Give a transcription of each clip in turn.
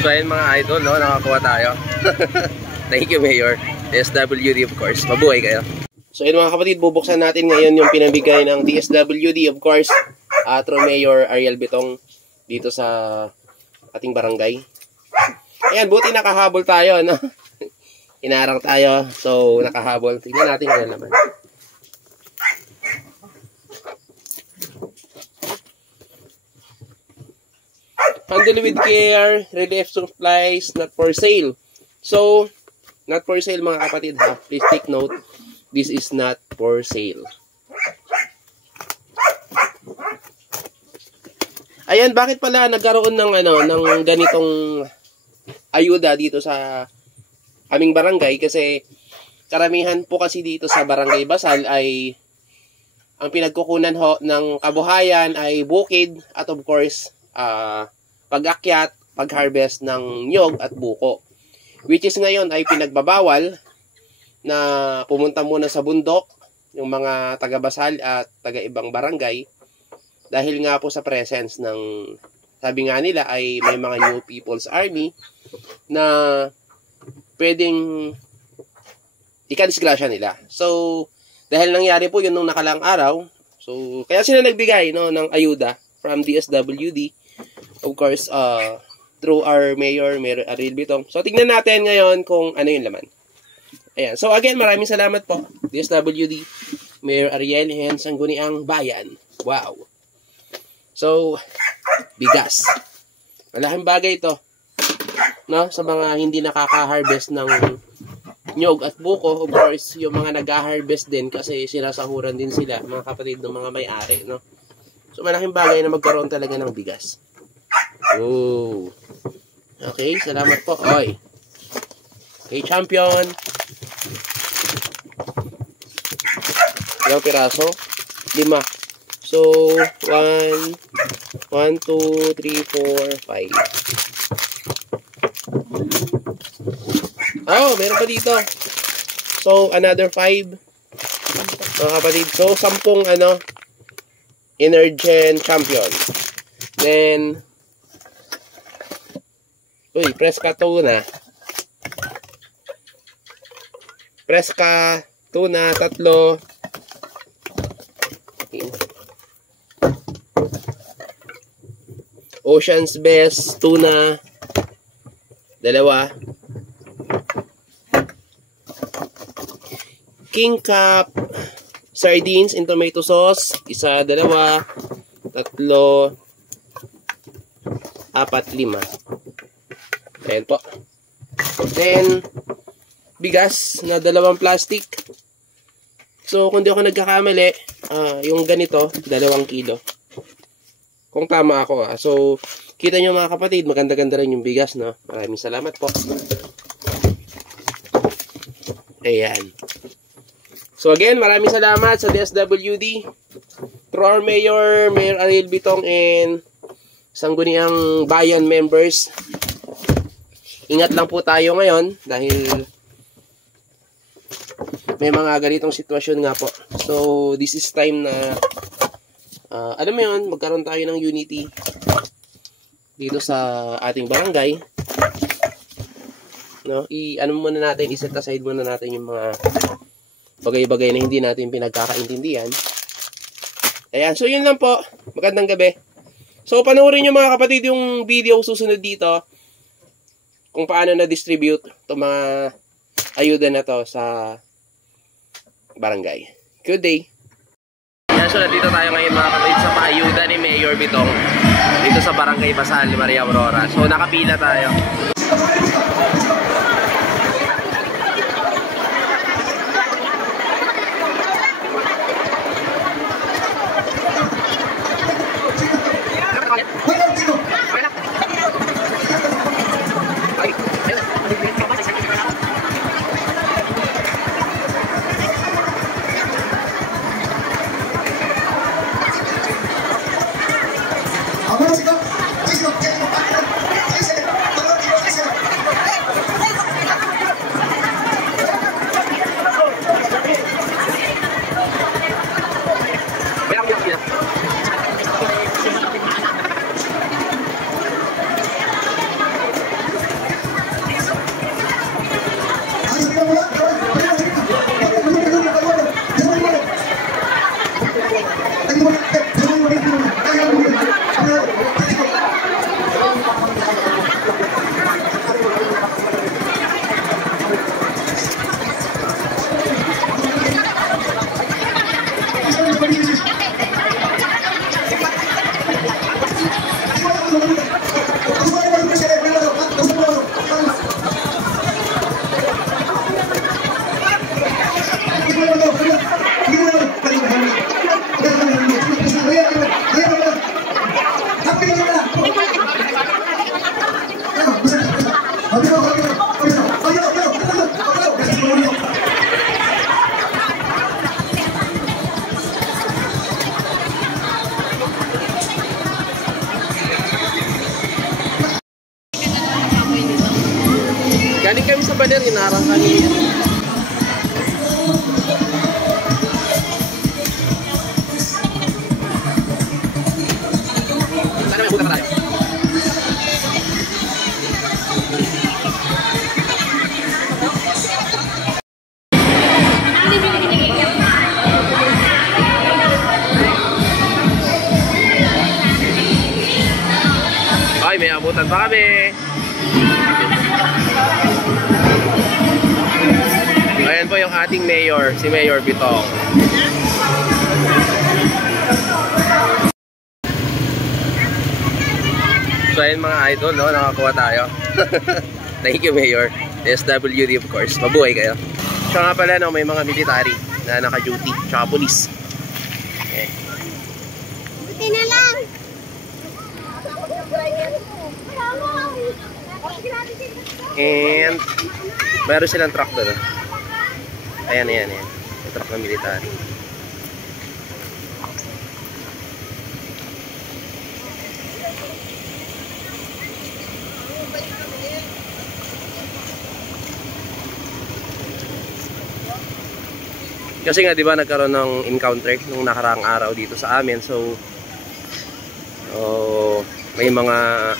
So ayun mga idol, no, nakakuha tayo. Thank you, Mayor. DSWD of course. Mabuhay kayo. So ayun mga kapatid, bubuksan natin ngayon yung pinabigay ng DSWD of course through Mayor Ariel Bitong dito sa ating barangay. Ayan, buti nakahabol tayo, no? Inarang tayo, so nakahabol. Tingnan natin ano naman. Handle with care, relief supplies, not for sale. So, not for sale mga kapatid ha. Please take note, this is not for sale. Ayan, bakit pala nagkaroon ng ng ganitong ayuda dito sa aming barangay? Kasi karamihan po kasi dito sa Barangay Basal ay ang pinagkukunan ho ng kabuhayan ay bukid at of course pag-akyat, pag-harvest ng nyog at buko. Which is ngayon ay pinagbabawal na pumunta muna sa bundok yung mga taga-Basal at taga-ibang barangay dahil nga po sa presence ng, sabi nga nila ay may mga New People's Army na pwedeng ikadisgrasya nila. So, dahil nangyari po yun nung nakalang araw, so kaya sila nagbigay no, ng ayuda from DSWD. Of course, through our Mayor Ariel Bitong. So, tignan natin ngayon kung ano yung laman. Ayan. So, again, maraming salamat po. DSWD, Mayor Ariel, and Sangguniang Bayan. Wow. So, bigas. Malaking bagay ito. No? Sa mga hindi nakaka-harvest ng nyog at buko, of course, yung mga nag-harvest din kasi sinasahuran din sila, mga kapatid ng mga may-ari. No? So, malaking bagay na magkaroon talaga ng bigas. Oh. Okay, salamat po. Oy. Okay, champion. Ilang piraso? 5. So, 1, 2, 3, 4, 5. Oh, meron pa dito. So, another 5. Mga kapatid. So, 10 Energen champion. Then, Fresca tuna. Fresca tuna, 3. Ocean's Best tuna, 2. King Cup sardines in tomato sauce, 1, 2, 3, 4, 5. Ayan po. Then, bigas na 2 plastic. So, kung di ako nagkakamali, yung ganito, 2 kilo. Kung tama ako So, kita nyo mga kapatid, maganda-ganda rin yung bigas, no? Maraming salamat po. Ayan. So, again, maraming salamat sa DSWD. Through our Mayor Ariel Bitong and Sangguniang Bayan members. Ingat lang po tayo ngayon dahil may mga ganitong sitwasyon nga po. So, this is time na alam mo yun, magkaroon tayo ng unity dito sa ating barangay. No? Ano muna natin, i-set aside muna natin yung mga bagay-bagay na hindi natin pinagkakaintindihan. Ayan, so yun lang po. Magandang gabi. So, panoorin nyo mga kapatid yung video susunod dito kung paano na-distribute itong mga ayuda na to sa barangay. Good day! Yan, so nandito tayo ngayon mga kapatid sa paayuda ni Mayor Bitong dito sa Barangay Basal, Maria Aurora. So nakapila tayo. Baler, inarang kami. Sana may buta pa tayo. Ay, may abutan pa kami. Ayan po yung ating mayor, si Mayor Bitong. So ayan mga idol, no? Nakakuha tayo. Thank you, Mayor. SWD of course. Mabuhay kayo. Siya nga pala, no, may mga military na naka-duty, tsaka police. Okay. Buti na lang. And meron silang truck doon. Ayan. Yung truck ng military. Kasi nga 'di ba nagkaroon ng encounter nung nakaraang araw dito sa amin. So may mga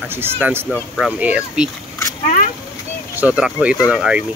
assistance, no, from AFP. So truck ho ito ng army.